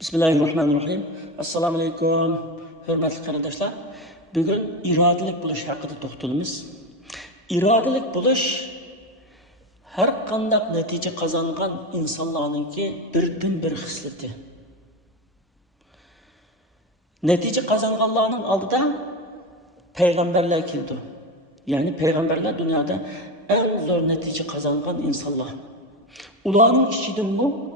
Bismillahirrahmanirrahim. Assalamu alaykum. Hürmetli kardeşler. Bugün iradelijk buluş hakkında toxtalımız. İradelijk buluş her qandaq netice kazangan insanlarınki birden bir xisleti. Netice kazanganlarının aldıda peygamberler keldi. Yani peygamberler dünyada en zor netice kazangan insanlar. Ularning içinden bu,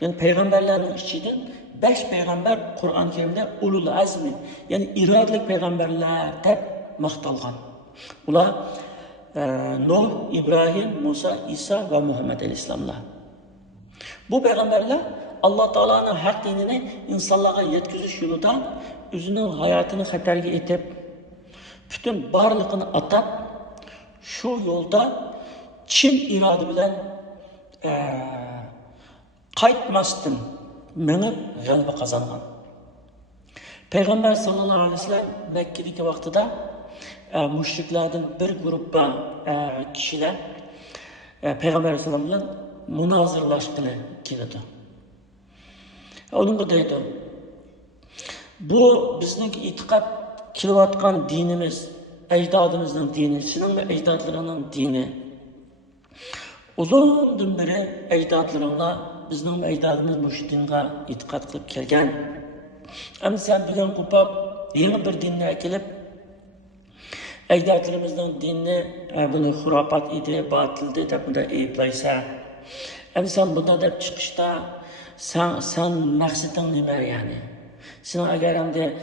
yani peygamberlerin içinden 5 peygamber Kur'an-ı Kerim'de ulul azmi, yani iradelik peygamberler deb maqtalgan. Ular Nuh, İbrahim, Musa, İsa ve Muhammed Aleyhisselamlar. Bu peygamberler Allah Teala'nın hak dinini insanlara yetkiziş yolunda özünün hayatını xatarga etip, bütün barlığını atıp, şu yolda çin iradı bilen qaytmasdan minib g'alaba qozongan. Peygamber sallallahu aleyhi ve sellem Mekke'deki vaktida müşriklerden bir gruppa kişiler Peygamber sallallahu aleyhi ve sellem münazırlaşkını keldi. Onun deydi, bu bizning itiqat kelayotgan dinimiz, ecdadımızın dini, sizin ve ecdadlarının dini. Uzundan beri ecdadlarına, bizning ecdadımız bu dinga itiqat qilib kelgan. Ama sen bugun qo'pab, yeni bir dinga kelib, ecdadlarımızın dinini bunu xurofat edi, batildi deb bunda ayiblaysa, ama sen bunda deb chiqishda sen maqsading nima yani? Sen agar endi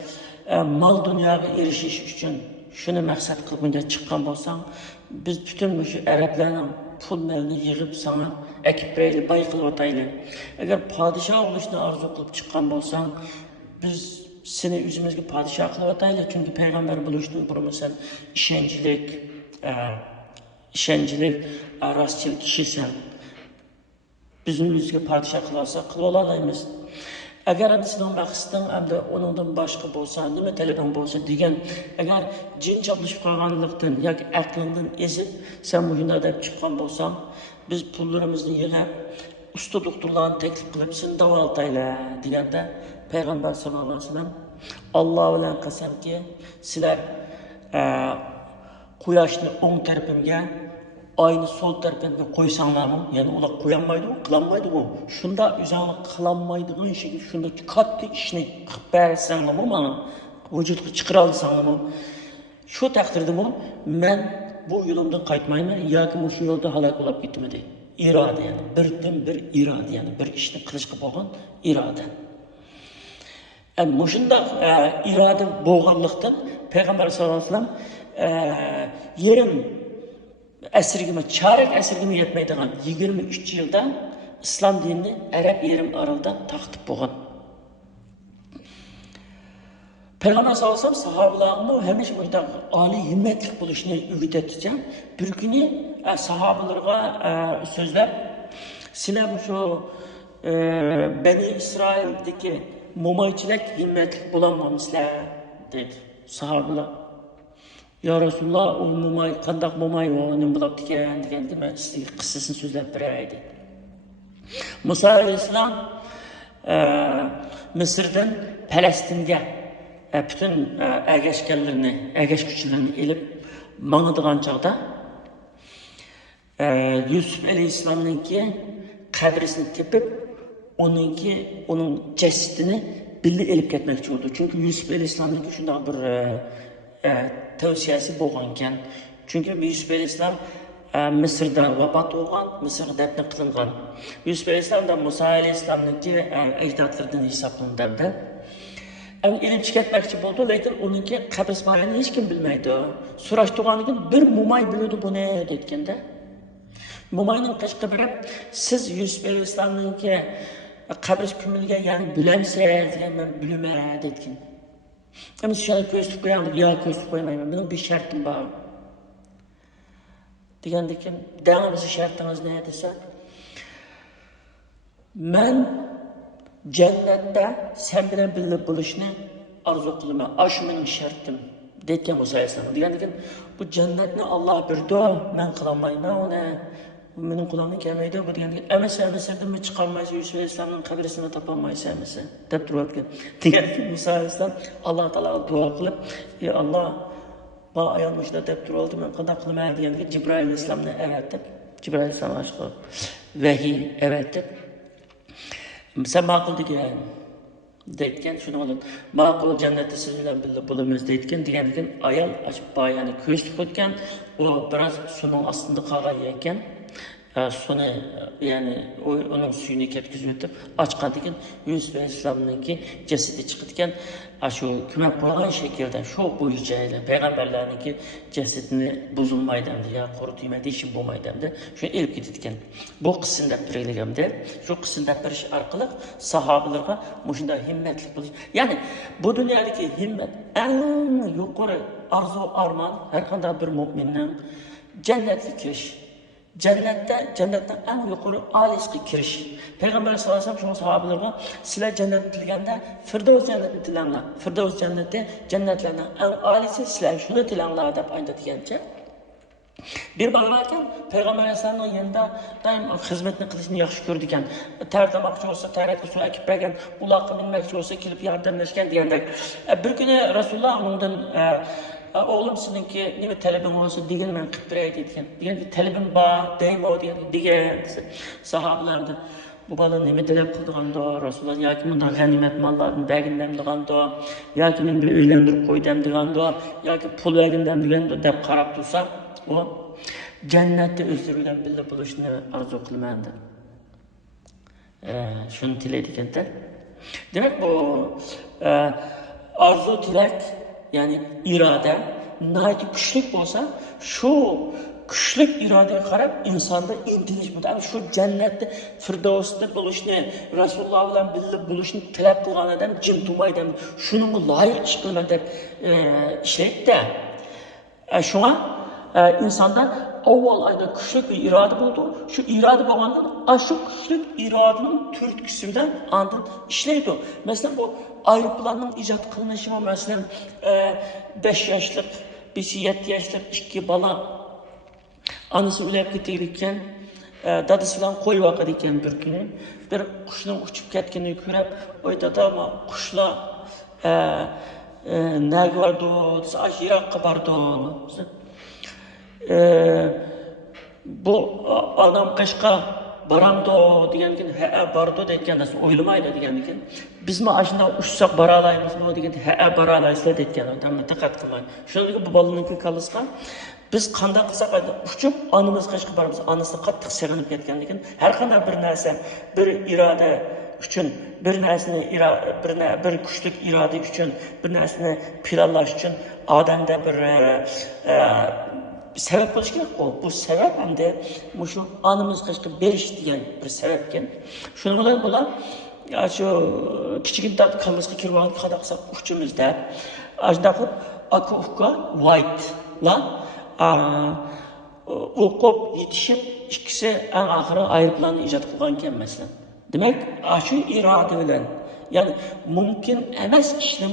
mal dunyoga erishish uchun shuni maqsad qilib bunga chiqqan bo'lsang, biz bütün şu Araplarning pullarını yığıp sana ekip böyle bay kılıp ataylı. Eğer padişah oluşunu arzu kılıp çıkan olsan, biz seni yüzümüzde padişah kılıp ataylı. Çünkü peygamber buluştuğu bunu sen işencilik, rastçılık kişisen. Bizim yüzümüzde padişah kılırsa kılıp oladayımız. Eğer sizin maqsadın hamda onundan başqa bolsa, nima talabing bolsa degan, agar jin chaplashib qolganlikdan yoki aqlingdan ezib, sen bu yo'lda deb chiqqan bolsang, biz pullarimizni yig'ib, usta doktorlarni taklif qilib, seni davolataylar deganda, Peygamber sallallohu alayhi vasallam Alloh bilan qasamki, sizlar quyoshni o'ng tarafimga, ayni sol tarafına koysanlarmı? Yani ular koyanmaydı mı? Kılanmaydı mı? Şunda üzerine kılanmaydığı şekilde şunda katlı işini kıpbersenler mı bana? Vücudunu çıkaralsanlar mı? Şu takdirde mi? Ben bu yolumdan kaytmayayım ya ki şu yolda halak olup gitmedi. İrade yani. Birden bir irade yani. Bir işini kılıçkı boğan irade. Yani bu şunda irade boğanlıktan Peygamber sallallahu aleyhi ve sellem yerim esirgime, çarek esirgime yetmeydiğen 23 yılda İslam dinini Arap yerim aralda taxtib boğan. Peygamber sallallahu aleyhi ve sellem sahabalarını hemişe burada ali himmetlik buluşunu ümit edeceğim. Bir günü sahabalarga sözler, sizler şu Beni İsrail'deki mumayçilik himmetlik bulanmamışlar dedi sahabalar. Ya Resulullah, o mumay, kandak mumay o, ne bulab diken değil mi? Size kıssasını sözler bireydi. Musa Aleyhisselam Mısır'dan Palestin'e bütün ergeç güçlerini elip mağdıgan çağda Yusuf Aleyhisselam'ınki kabrisini tepip onun cesedini birlikte elip gitmekçi oldu. Çünkü Yusuf Aleyhisselam'ınki şundan bir tavsiyesi boğanken. Çünkü Yusuf Aleyhisselam Mısır'da vefat olgan, Mısır'da defne kılıngan. Yusuf Aleyhisselam da Musa Aleyhisselam'ınki ecdatlardan hesaplanırdı. İlim çıkartmakçı oldu, lakin onunki kabris bayani hiç kim bilmeydi. Suraştığanlıkın bir mumay biliyordu bu ne detkende. Mumayның qışqı birib, siz Yusuf Aleyhisselam'ınki kabris kümülge yani bilemse ben bilmeye detkin. Ama şöyle göğüslük koyalım, ya göğüslük koyamayım. Benim bir şartım var. Degandeki, devamlısı şartınız ne dese? Ben cennette sen bilen birlikte buluşunu arzu kılma. Aşı benim şartım. Deyken Musa Aleyhisselam. Degandeki, bu cennetini Allah bir dua, ben kılamayım. Ben ona Benim kulağımın gelmeydi bu degende. Emes mi çıkarmaysa Yusuf Aleyhisselam'ın kabrisini tapamaysa emesi. Dep durarken. Diyen Musa Aleyhisselam Allah Teala dua kılıp, Allah bana ayalmışlar dep duraldı. Ben kadar kılmaya degende Cibrail Aleyhisselam'la evet dep. Cibrail Aleyhisselam aşkı vahiy evet dep. Sen makul degen deytken şunu olun. Makul cennette siz bilen birlikte bulunmaz deytken degenden ayal açıp bayani köşlük ötken o biraz sunun aslında kağayken sonu yani onun suyunu ketkizip ötüp açkan degen Yusuf Aleyhisselam'ınki cesedi çıkıtken şu küme koygan şekilde şu boyunca peygamberlerinki cesedini bozulmaydı ya kurutuymadı işin bulmaydı şu elip gititken bu kısımda bireylegemde şu kısımda bir iş arkalık sahabelerine muşunda himmetlik buluş. Yani bu dünyadaki himmet en yukarı arzu arman her kadar bir müminin cennetlik kiriş. Cennetten en yukarı aliski kiriş. Peygamber sallallahu aleyhi ve sellem şu sahabelerine sizler cennet dilegende Firdevs cenneti dilenler. Firdevs cenneti cennetlerden en alisi sizler şunu dilenler dep aynı degence. Bir bakarken Peygamber Aleyhisselam'ın yanında daim hizmetini kılışını yaxşı gördükken, terdemakçı olsa, terletli su ekip bergen, ulaqı bilmekçi olsa, kilip yardımlaşken diyendek. Bir günü Resulullah ondan oğlum sizinki nime talebin olsa degen men qilib beray deydigan. Degan talebim bor, deyim o degan sahabelardı. Bu bala nime talep qildiganda Rasululloh yoki bunday g'animat mollarni bergindam deganda, yoki men bir uylantirib qo'ydam deganda, yoki pul bergindam deganda deb qarab tursa, o cennette o'stirilgan birga bo'lishni arzu qilmadi. Shuni tilaydiganda. Demak bu arzu tilak yani irade nayeti güçlük olsa şu güçlük iradeye karab insanda intiliş bu. Yani şu cennette Firdevs'te buluşunu Resulullah bilan birga buluşunu talep qilgan adam jim turmaydi. Shunga loyiq ish qilaman deb ishlaydi. Şuna insanda avval ayda güçlü bir irade buldu. Şu irade bağlandan aşık güçlü iradenin türküsünden andın işleydi. Mesela bu aeroplanın icat kılınışı var. Mesela 5 yaşlık, birisi 7 yaşlık, 2 bala anısı ölüp gittiğiken dadası falan koy vakit iken bir günü bir kuşun uçup ketkenini görüp oy dada ama kuşla ne vardı o? Aşirak vardı o. Bu adam qishqa baramdo degankin ha bardo deyotganda o'ylamaydi degankin biz mi ashunda ushsaq bara olaymizmi degan ha bara olaysizlar deyotgan odamni diqqat qilmaydi. Shunga bu bolalarning kallasida biz qanday qilsak uchib onamiz qishqa boramiz, onasi qattiq sig'inib ketganlikin har qanday bir narsa bir iroda uchun bir narsani bir kuchlik iroda uchun bir narsani planlash uchun odamda bir sebep bo'lishi kerak o. Bu sebep hem de şu anımız qishqib berish degan bir sebepken. Shuni bilan bular shu kichikda qilmishga kirib olib qadaqsa uchimizda ajda qilib aka white la o'qib yetishib ikkisi eng oxiri aeroplanni ijod qilgan ekan masalan. Demak, shu iroda bilan yani mümkün emas ishni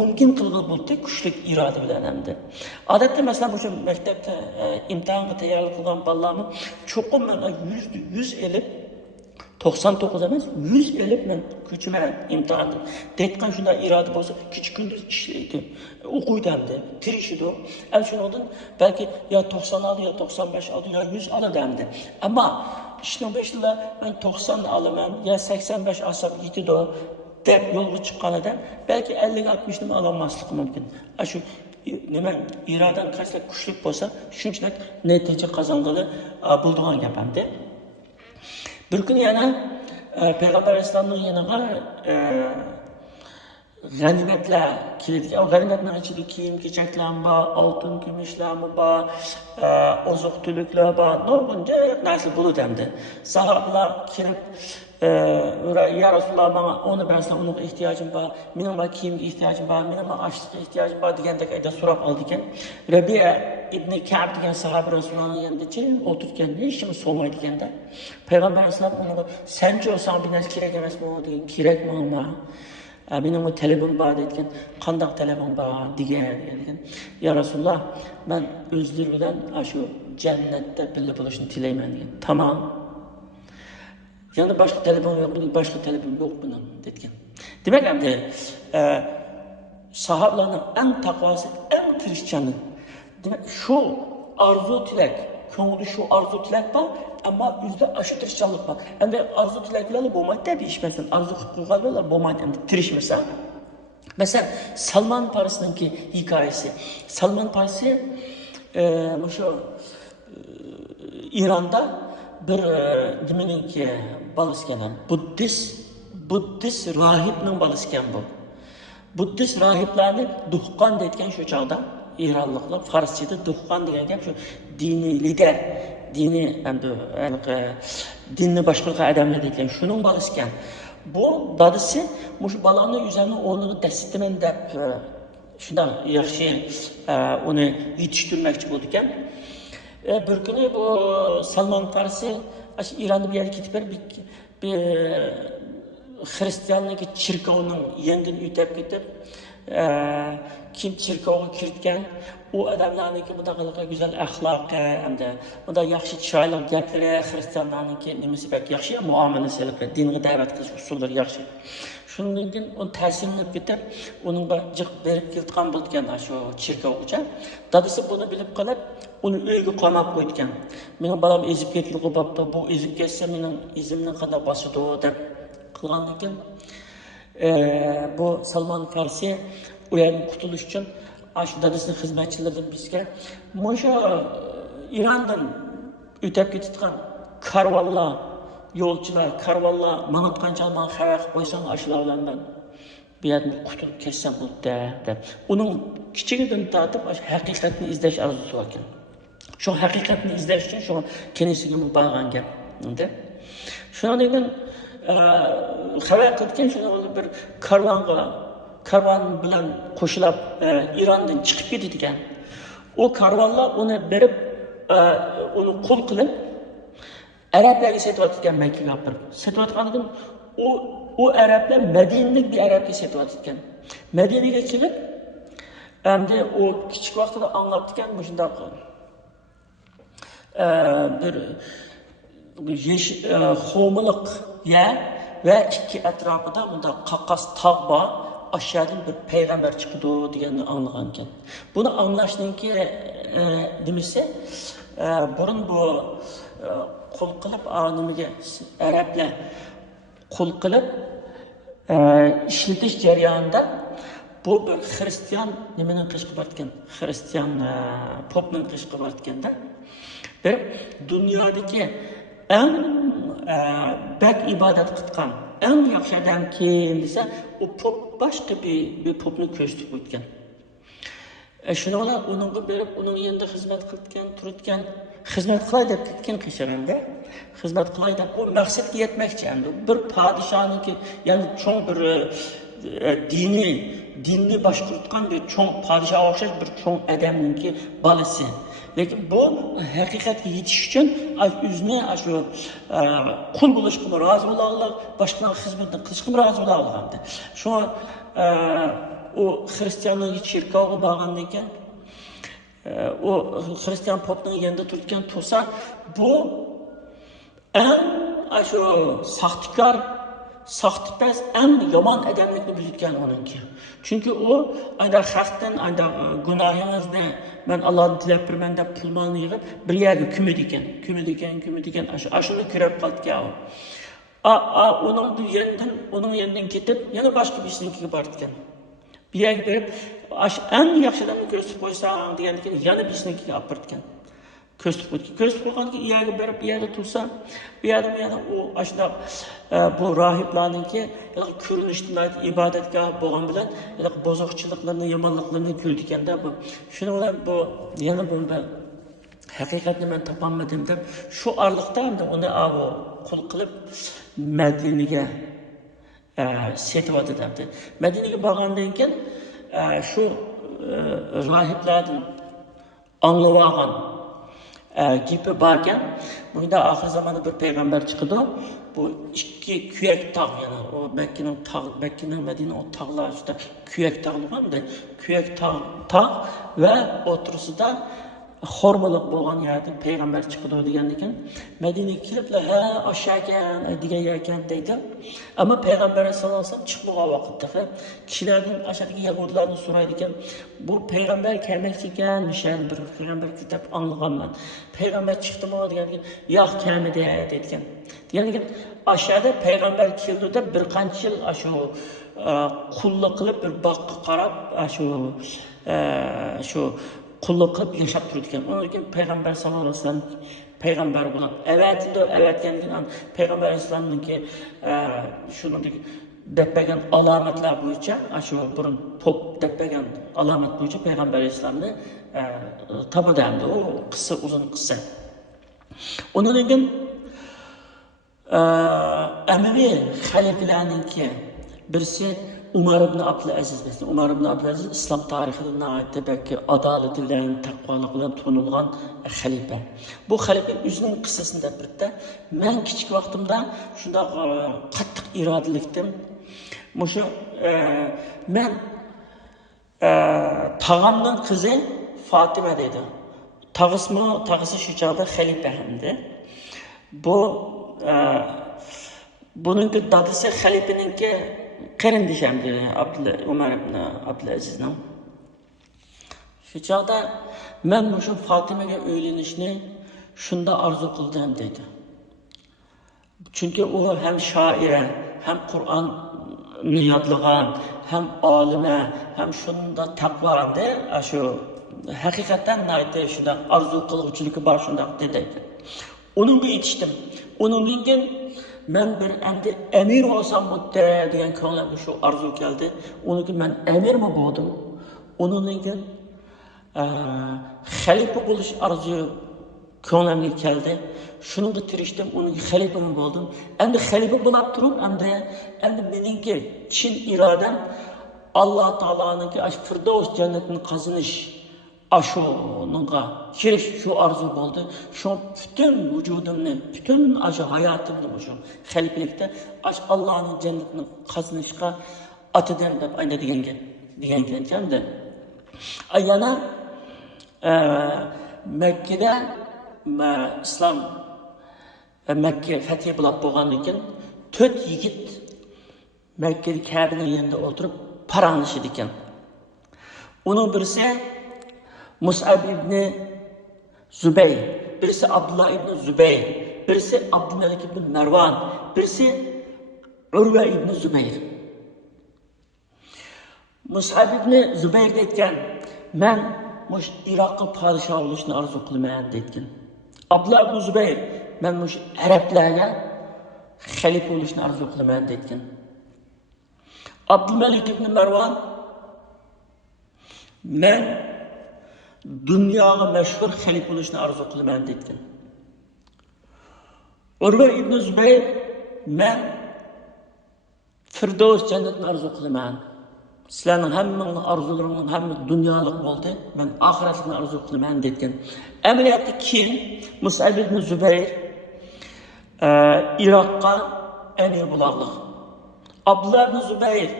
mümkün qilgan bo'ldi kuchli iroda bilan hamda. Odatda masalan bu maktabda imtihonga tayyorlik qilgan bolalarni cho'qim men 100 elib 99 emas 100 elib men kuchima imtihonni deyotgan shunday iroda bo'lsa kichik kunduz ishlaydi o'qiydi hamda tirishidi ana shundan balki yo 96 yo 95 oldi yo 100 oladi hamda ammo ishning beshida men 90 olaman yo 85 olsam yetadi deb yo'lga chiqqanida balki 50-60 ni ololmasligi mumkin. Shu nima irodan qancha kuchli bo'lsa, shunchalik natija qozongani bo'ldigan gap hamda. Bir kun yana Peygamber Aleyhisselam'ın yanına ganimetler kilidi. O ganimetler içinde kiyim kechaklar var, altın, gümüşler var, ozuq tülükler var. Bunca narsa bo'ladi hamda. Sahabeler kirib ya Resulullah bana onu versen onun ihtiyacım var, benim kiyimge ihtiyacım var, benim açlığa ihtiyacım var degandek ayda so'rab oldikan. Rabi'a ibn Ka'b degan sahabe Resulullah'ın yanında o'tirgan, ne ishimiz so'maydi deganda. Payg'ambar alayhisalom uni senchi olsang bir narsa kerak emasmi degan, kerakmi? Benim o talabim var degan. Qanday talabim var degan. Ya Rasulullah, ben özleri bilan shu jannatda birga bo'lishni tilayman degan. Tamam. Yani başka talabim yok, başka talabim yok benim degan. Demek endi sahabalarning en taqvosi, en tirishchani. Demek şu arzu tilak, ko'ngli şu arzu tilak bor, ammo o'zida shu tirishchanlik bor. Endi arzu tilak bilan bo'lmaydi deb ishmasin. Arzu qilgan bilan bo'lmaydi, endi tirishmasa. Mesela Salman Farisi'ninki hikayesi. Salman Farisi şu İran'da bir deminki balısken Buddhist rahipning balısken bu. Buddhist rahiplarni duhqon deydigan shu chog'da İranliklar Farsichada duhqon degan gap shu diniy lider, diniy endi dinni boshqargan odamlar deydigan shuning balısken. Bu dadisi mush balani üzerine o'rnini dasitiman deb shundan yaxshi uni yetishtirmoqchi bo'ldi ekan. Bir kuni bu Salman Farisi İran'da bir yere gidip bir Hristiyanlık çirkavının yeniden ütep gidip kim çirkavga kiritgan o adamlarniki bu da güzel ahlakı hem de bu da yaxshi chiroyli gaplar Hristiyanlarniki nimasi bak yaxshi muomalasi dinga da'vat qilish usullari yaxshi. Shundan keyin o ta'sirini ketib, uningga jiq berib kelgan bo'lgan shu chirkovcha. Dadasi buni bilib qolib, uni uyga qamab qo'ygan. Mening balam ezib ketdi, bo'pti, bu ezib ketsa mening izimni qanday bosadi deb qilgandan keyin bu Salman Farisi ulardan qutulish uchun shu dadasining xizmatchilaridan bizga o'sha İrandan o'tib ketgan karvonlar, yo'lchilar, karvonlar mana qanchalik men xabar qilib qo'ysam ashulalardan bu yerdan qutulib ketsam bo'ldi deb. Uning kichigidan tortib haqiqatni izlash orzusi bor ekan. Şu haqiqatni izlash uchun shu kenisiga borgan gap. Shundan keyin xabar qilgan shuni bir karvon bilan qo'shilib İrandan chiqib ketadigan. O karvonlar uni berib uni qo'l qilib Araplarga setayotgan Makkaga olib setayotganidan o Araplar Madinalik bir Arapga setayotgan. Madinaga kelib endi o kichik vaqtida anlatgan bu shunday bir xo'miliq yer ve iki etrafında bunda qaqqas tog' bor, aşağıdan bir peygamber chiqdi deganni anlagan ekan. Buni anlashning ki demese burun bu qo'l qilib nimaga arablar qo'l qilib ishlatish jarayonida bu bir Hristiyan nimani qilib borgan, Hristiyan popning qilib borganda bir dunyodagi en bak ibadet qilgan en yaxshi odam kim desa o pop boshqa bir popni ko'rsatib o'tgan. Shuni bilan uningga berib uning yanında xizmat qilgan, turgan, xizmat qilay deb ketgan qishaganda, xizmat qilay deb bu maqsadga yetmoqchi endi. Bir podshohniki, ya'ni cho'ng bir dinni boshqargan bir cho'ng podshohga o'xshash bir cho'ng odamningki balasi. Lekin bu haqiqatga yetish uchun o'zini shu qul bo'lishga rozi bo'lganlar, boshqalarga xizmatni qilishga rozi bo'lganlar. Shu o Hristiyanlık çirkavga borgandan keyin o Hristiyan popning yanında turgan tursa bu en shu saxtikor en yomon odamlikni bilgan onunki. Çünkü o ayda xalqdan ayda gunohingizni men Allohdan tilab birman deb pulni yig'ib bir yerga ko'madigan ashuni ko'rib qolgan. Onun yanından ketib yana boshqa bir ishnikiga borgan. Bir yerga berib en yaxshi odamni ko'rsatib qo'ysam degandan keyin yana bir ishnikiga olib borgan. Ko'rsatib qo'ygandan keyin yerga berib bir yerda tursa, bu yerda o ashuna bu rohiblarningki ko'rinishdan ibodatga bo'lgan bilan bozoqchiliklarni, yomonliklarni ko'rdiganda bu. Shuning bilan bu yana bunda haqiqatni men topolmadim deb shu orliqda endi uni qul qilib Madinaga setib debdi. Madinaga borgandan keyin shu rohiblardan anglab olgan gibi barken, bunda ahir zamanda bir peygamber çıktı. Bu iki kürek tağ yani o Mekke'nin Medine o tağlar işte kürek tağlı var mı da kürek tağ ve oturusida hormalık bo'lgan yerda payg'ambar chiqdi degan ekan. Madinaga keliblar, ha aşağı degan ekan deydi. Ammo payg'ambar sollallohu alayhi vasallam chiqmagan vaqtda kishilarning aşağıdagi yahudlarni so'raydi ekan, bu payg'ambar kelmoqchi ekanmish, bir payg'ambar deb anglaganman. Payg'ambar chiqdimi degan ekan, yo'q kelmadi deydigan. Degan ekan, aşağıda payg'ambar keldi deb bir qancha yil shu qulluq qilib bir boqqa qarab shu qulluq qilib yashab turdi ekan. Ondan keyin payg'ambar sollallohu alayhi vasallam payg'ambar bilan avatgandan payg'ambar alayhisolamniki shuningdek deppagan alomatlar bo'yicha shu burun pop deppagan alomat bo'yicha payg'ambar alayhisolamni topadi. O qissa uzun qissa. Ondan keyin Emevi xalifelerninki birisi Umar ibn Abdülaziz. Umar ibn Abdülaziz İslam tarixida belki adalet bilan, taqvolik bilan tanilgan xalifa. Bu xalifa o'zining qissasida birda men kichik vaqtimda shunday qattiq irodalikdim. Mushu men tağamning qizi Fatima dedi. Tağısı shu chog'da xalifa hamdi. Bunun dadisi xalifaninki qarindishimdi Umar ibn Abdülazizning. Shu chog'da men shu Fatimaga uylanishni shunda orzu qildim dedi. Chunki u ham shoira, ham Qur'onni yodlagan, ham olima, ham shunda taqvoda shu haqiqatan aytdi shunda orzu qiluvchiligi bor shunda dedi. Onunga yetishdim. Onundan keyin men bir endi emir olsam bo'pti degan ko'nglimga shu orzu keldi. Uniki men emirmi bo'ldim. Onundan keyin xalifa bo'lish orzu ko'nglimga keldi. Shunga tirishdim, uniki xalifami bo'ldim. Endi xalifa bo'lib turib, endi meningki chin irodam Alloh taoloninki Firdavs jannatini qazinish aşununğa kiriş şu arzu oldu. Şu bütün vücudumni, bütün hayatimni bu şu halifelikte Allah'ın cennetini kazanışga atıdan deb ayna degan de. Yana Mekke'de İslam Mekke fethi bo'lib bo'lgandan keyin 4 yigit Mekke'de Kabe'nin yanında oturup paranlaşdı ekan. Onun birisi Mus'ab ibn Zübeyir, birisi Abdullah ibn Zübeyir, birisi Abdülmelik ibn Mervan, birisi Urve ibn Zübeyir. Mus'ab ibn Zübeyir deyken, ben Irak'ı padişah oluşunu arzu kılmayan deyken. Abdullah ibn Zübeyir, ben Araplarga halife oluşunu arzu kılmayan deyken. Abdülmelik ibn Mervan, ben dünyada meşhur halife oluşunu arzu kılmayan deyken. Urve ibn Zübeyir, ben Firdavs cennetini arzu kılmayan. Sizlerin hemmenin arzularının hemmi dünyalık oldu. Ben ahiretini arzu kılmayan deyken. Emeliyatta kim? Mus'ab ibn Zübeyir Irak'a emir bulaqlıq. Abdullah ibn Zübeyir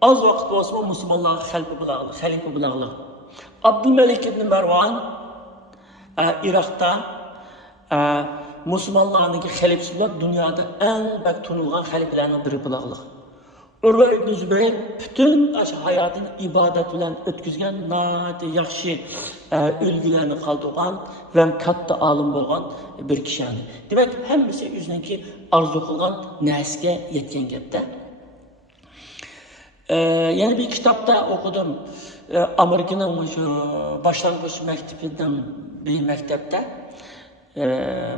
az vakit olsun Müslümanlara halife bulaqlıq. Abdülmelik ibn Mervan Irak'ta Müslümanların halifesi olarak dünyada en bak tanılan halifelerden biri bulaqlıq. Urve ibn Zübeyir bütün hayatını ibadet bilen ötküzgen, nati yaxşı ülgülerini kaldırgan ve katta alim bolgan bir kişi. Demek hemmisi yüzündeki arzu kılgan nesge yetken gepte. Yani bir kitapta okudum. Amerika'nın şu başlangıç mektebinden bir mektepte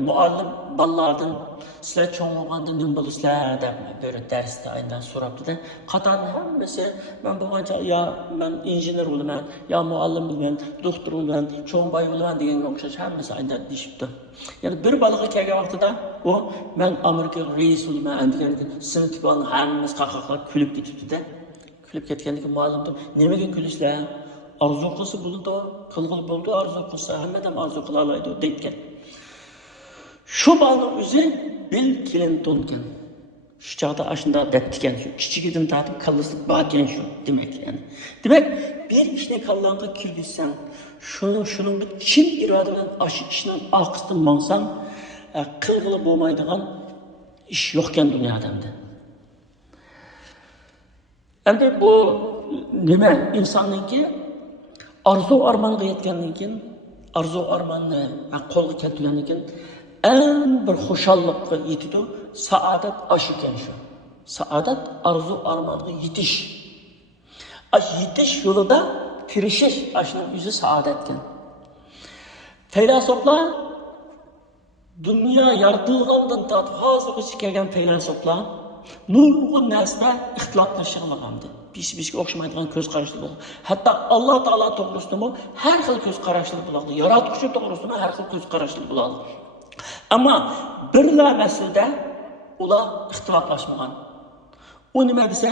muallim ballardan sizler çoğun olgandan ne buluşlar da böyle derste aynen soraptı da katan hemmesi ben babamca ya ben injener olaman ya muallim olaman doktor olaman çoğun bay olaman diyen okşaş hemmesi aynen dişipti. Yani bir balığı kelgen vaqtida o ben Amerika reis olaman degan sınıfın hemmesi qaqaqlab kulib ketibdi da kulib ketgandiki muallimdim nimaga kulishlar arzu qilsa bo'ldi, qilg'il bo'ldi, arzu qilsa hammadan arzu qila oladi deydigan. Shu balning o'zi Bill Clinton ekan. Shu chaqda ashunda debdigan shu kichigidan tatib kallaslik borgan shu demak yani. Demak, bir ishni kallangga kirgizsang, shuning chin iroda bilan aşı ishning orqasidan mangsang, qilg'ili bo'lmaydigan ish yo'qkan dunyoda. Endi bu nima insonniki arzu armonga yetgandan keyin, arzu armonni qo'lga keltirgandan keyin eng bir xushallikqa yetidi, saodat aşı ekan shu. Saodat arzu armonga yetish. Yetish yo'lida tirishish ashning o'zi saodat ekan. Faylasuflar dunyo yaratilgandan tortib hozirgacha kelgan faylasuflar nurg'un narsa ixtiloflashganligandi. Bizga o'xshamaydigan ko'z qarashlar bo'ldi. Hatto Alloh taolo to'g'risida har xil ko'z qarashlar bo'ladi. Yaratuvchi to'g'risida har xil ko'z qarashlar bo'ladi. Ammo birla masalada ular ixtiloflashmagan. O nima desa,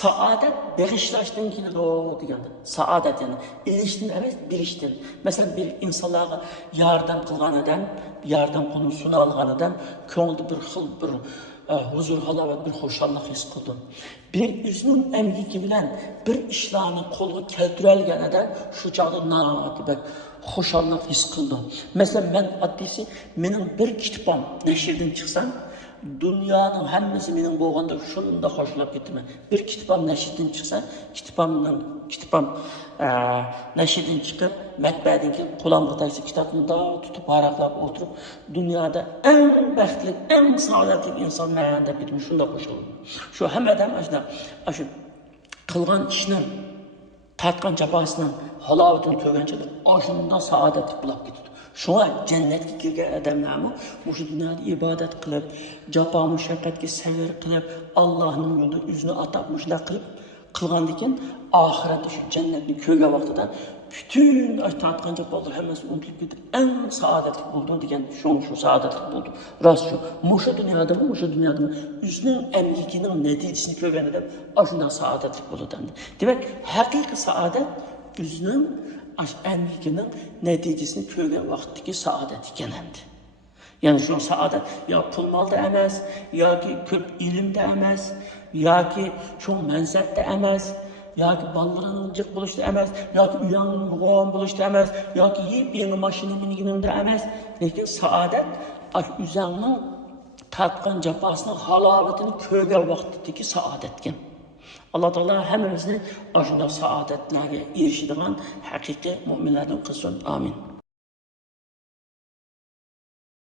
saodat bag'ishlashdan keladi deganda. Saodat yani ilishdan emas, bilishdan. Masalan, bir insonlarga yordam qilgan odam, yordam qo'lini suna olgan odam ko'ngilda bir xil bir huzur, halovat, bir xo'shallik his qildi. Bir o'zining amgiki bilan bir ishlarni qo'lga keltira olgan odam shu chog'da navoat xo'shallik his qildi. Masalan, men addisi mening bir kitobim nashrdan chiqsam, dünyanın hammasi mening bo'lganda shunda xo'shlab ketaman. Bir kitobim nashrdan chiqsa, kitobim nashrdan chiqib, matbaadan kelib qo'limga tagsa kitobni tutib varaqlab o'tirib, dunyoda eng baxtli, eng saodatli inson men deb bitmi shunda qo'shildim. Shu hammadan shu qilgan ishni, tatgan jafosining halovatini ko'rgancha oshunda saodat bo'lib ketdi. Şuna cennetga kirgan odamlarmi bu dunyoda ibodat qilib, jafo mushaqqatga sabr qilib, Allohning yo'lida o'zini atab mushlar qilgandan keyin oxiratda shu jannatni ko'rgan vaqtida bütün tatgan jafolar hammasi unutilib ketib, eng saodatli bo'ldim degan shu saodatli bo'ldi. Rost shu. Mushu dunyoda o'zining amgikining natijasini ko'rgan odam shunday saodatli bo'ladi. Demak, haqiqiy saodat o'zining amgikining natijasini ko'rgan vaqtdagi saodat ekan endi. Ya'ni shu saodat yo pul molda emas, yoki ko'p ilmda emas, yoki shu mansabda emas, yoki bolalarning jiq bo'lishda emas, yoki uylangan bo'lishda emas, yoki yangi mashina minganimda emas, lekin saodat o'zining tatgan jafosining halovatini ko'rgan vaqtdagi saodat ekan. Allah Teala hemmimizni aşında saadetlerine erişidiğen hakiki müminlerden kılsın. Amin.